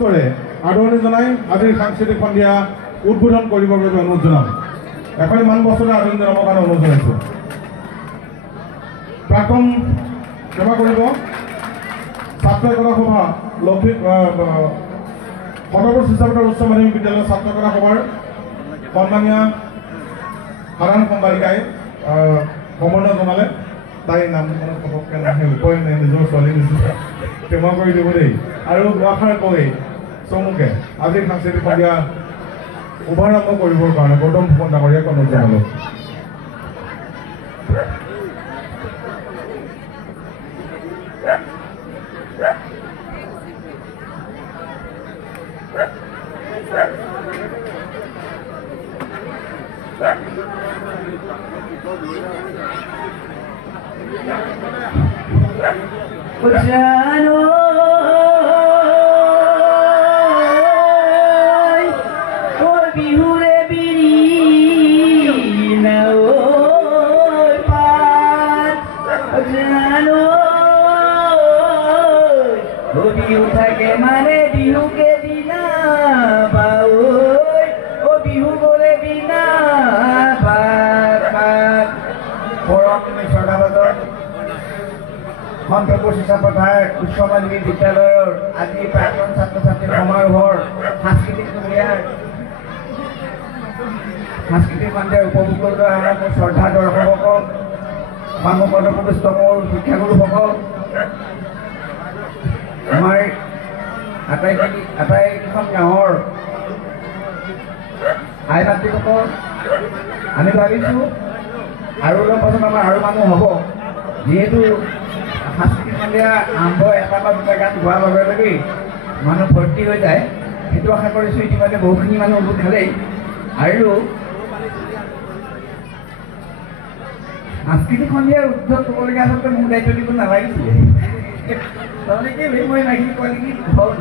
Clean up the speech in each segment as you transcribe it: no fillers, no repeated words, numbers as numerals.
হস্তেৰে আদৰণি জনাই আজিৰ সাংস্কৃতিক সন্ধিয়া উদ্বোধন কৰিবৰ বাবে অনুৰোধ জনাম। এখন ইমান বছৰে আদৰণি জনাবৰ কাৰণে অনুৰোধ জনাইছোঁ। প্ৰাক্তন সেৱা কৰিব ছাত্ৰ একতা সভা লক্ষী সদৰ শিক্ষাপীঠৰ উচ্চ মাধ্যমিক বিদ্যালয়ৰ ছাত্ৰ একতা সভাৰ সন্মানীয় সাধাৰণ সম্পাদিকাই সম্বৰ্ধনা জনালে। তাইৰ নাম পটককৈ নাহে, উপায় নাই, নিজৰ ছোৱালী নিচিনা ক্ষমা কৰি দিব দেই। আৰু দুআষাৰ কৈ চমুকে আজিৰ সাংস্কৃতিক সন্ধিয়া শুভাৰম্ভ কৰিবৰ কাৰণে গৌতম ফুকন ডাঙৰীয়াক অনুৰোধ জনালোঁ। বিহু থাকে মানে বিহু কে দিনা ও বিহু বলে দিনা সন্তপুৰ শিক্ষাপথাৰ উচ্চ মাধ্যমিক বিদ্যালয়ৰ আজি প্ৰাক্তন ছাত্ৰ ছাত্ৰীৰ সমাৰোহৰ সাংস্কৃতিক সন্ধিয়াৰ উপভোগ কৰিবলৈ অহা মোৰ শ্ৰদ্ধা দৰ্শকসকল, সন্মুখত উপস্থিত মোৰ শিক্ষাগুৰুসকল, আমাৰ আটাইকেইখন গাঁৱৰ আই মাতৃসকল, আমি ভাবিছোঁ আৰু অলপ পাছত আমাৰ আৰু মানুহ হ'ব। যিহেতু সাংস্কৃতিক সন্ধিয়া আৰম্ভ এটা বা দুটা গান গোৱাৰ লগে লগেই মানুহ ভৰ্তি হৈ যায়, সেইটো আশা কৰিছোঁ। ইতিমধ্যে বহুখিনি মানুহ গোট খালেই। আৰু সাংস্কৃতিক সন্ধিয়াৰ উদ্যোগ ক'বলগীয়া আচলতে মোৰ দায়িত্ব দিব নালাগিছিলে। তাৰমানে কি মই ইমানখিনি কোৱালিটি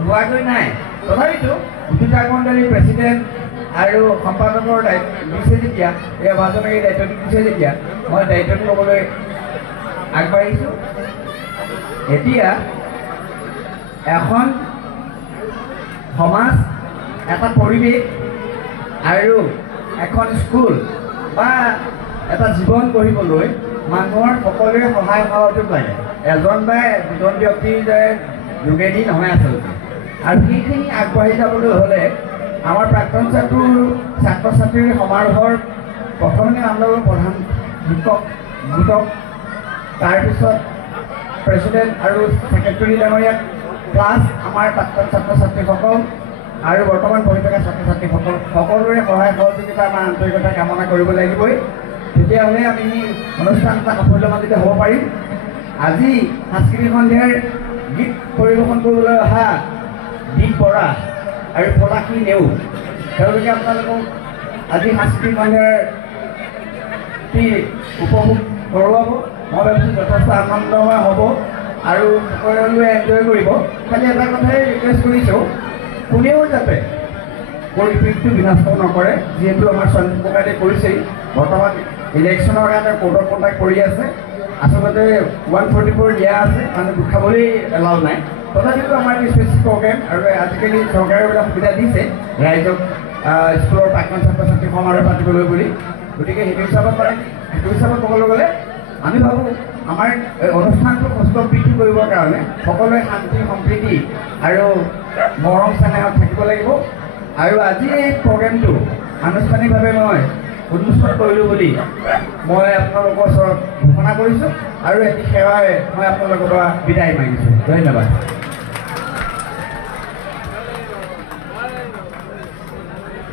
হোৱাগৈ নাই। তথাপিতো উদ্যোগ মণ্ডলীৰ প্ৰেচিডেণ্ট আৰু সম্পাদকৰ দিছে যেতিয়া, এই ভাজনক এই দায়িত্বটো দিছে যেতিয়া, মই দায়িত্বটো ল'বলৈ আগবাঢ়িছোঁ। এতিয়া এখন সমাজ, এটা পৰিৱেশ আৰু এখন স্কুল বা এটা জীৱন গঢ়িবলৈ মানুহৰ সকলোৰে সহায় সহযোগ লাগে। এজন বা দুজন ব্যক্তিৰ যোগেদি নহয় আচলতে। আৰু সেইখিনি আগবাঢ়ি যাবলৈ হ'লে আমাৰ প্ৰাক্তন ছাত্ৰ ছাত্ৰীৰ সমাৰোহৰ প্ৰথমে নামলৈ প্ৰধান শিক্ষক গোটক, তাৰপিছত প্ৰেচিডেণ্ট আৰু ছেক্ৰেটেৰী ডাঙৰীয়াক, প্লাছ আমাৰ প্ৰাক্তন ছাত্ৰ ছাত্ৰীসকল আৰু বৰ্তমান পঢ়ি থকা ছাত্ৰ ছাত্ৰীসকল সকলোৰে সহায় সহযোগিতা আমাৰ আন্তৰিকতা কামনা কৰিব লাগিবই। তেতিয়াহ'লে আমি অনুষ্ঠান এটা সাফল্যমণ্ডিত হ'ব পাৰিম। আজি সাংস্কৃতিক সন্ধিয়াৰ গীত পৰিৱেশন কৰিবলৈ অহা দীপ বৰা আৰু পলাশী নেওগ, তেওঁলোকে আপোনালোকক আজি সাংস্কৃতিক সন্ধিয়াৰ উপভোগ কৰোৱাব। মই ভাবিছোঁ যথেষ্ট আনন্দময় হ'ব আৰু সকলোৱে এনজয় কৰিব। খালি এটা কথাই ৰিকুৱেষ্ট কৰিছোঁ, কোনেও যাতে পৰিৱেশটো বিনষ্ট নকৰে। যিহেতু আমাৰ সঞ্জীৱ ককাইদেৱে কৰিছেই, বৰ্তমান ইলেকশ্যনৰ কাৰণে কোড অফ কণ্ডাক্ট কৰি আছে। আচলতে 144 দিয়া আছে, মানে গোট খাবলৈ এলাউ নাই। তথাপিতো আমাৰ স্পেচিফিক প্ৰগ্ৰেম আৰু আজিকালি চৰকাৰে এইবিলাক সুবিধা দিছে ৰাইজক স্কুলৰ প্ৰাক্তন ছাত্ৰ ছাত্ৰী সমাৰোহ পাতিবলৈ বুলি। গতিকে সেইটো হিচাপত ক'বলৈ গ'লে আমি ভাবোঁ আমাৰ অনুষ্ঠানটো কষ্ট বৃদ্ধি কৰিবৰ কাৰণে সকলোৱে শান্তি সম্প্ৰীতি আৰু মৰম চেনেহত থাকিব লাগিব। আৰু আজি এই প্ৰগ্ৰেমটো আনুষ্ঠানিকভাৱে মই উন্মোচন কৰিলোঁ বুলি মই আপোনালোকৰ ওচৰত ঘোষণা কৰিছোঁ আৰু এটি সেৱাৰে মই আপোনালোকৰ পৰা বিদায় মাগিছোঁ। ধন্যবাদ।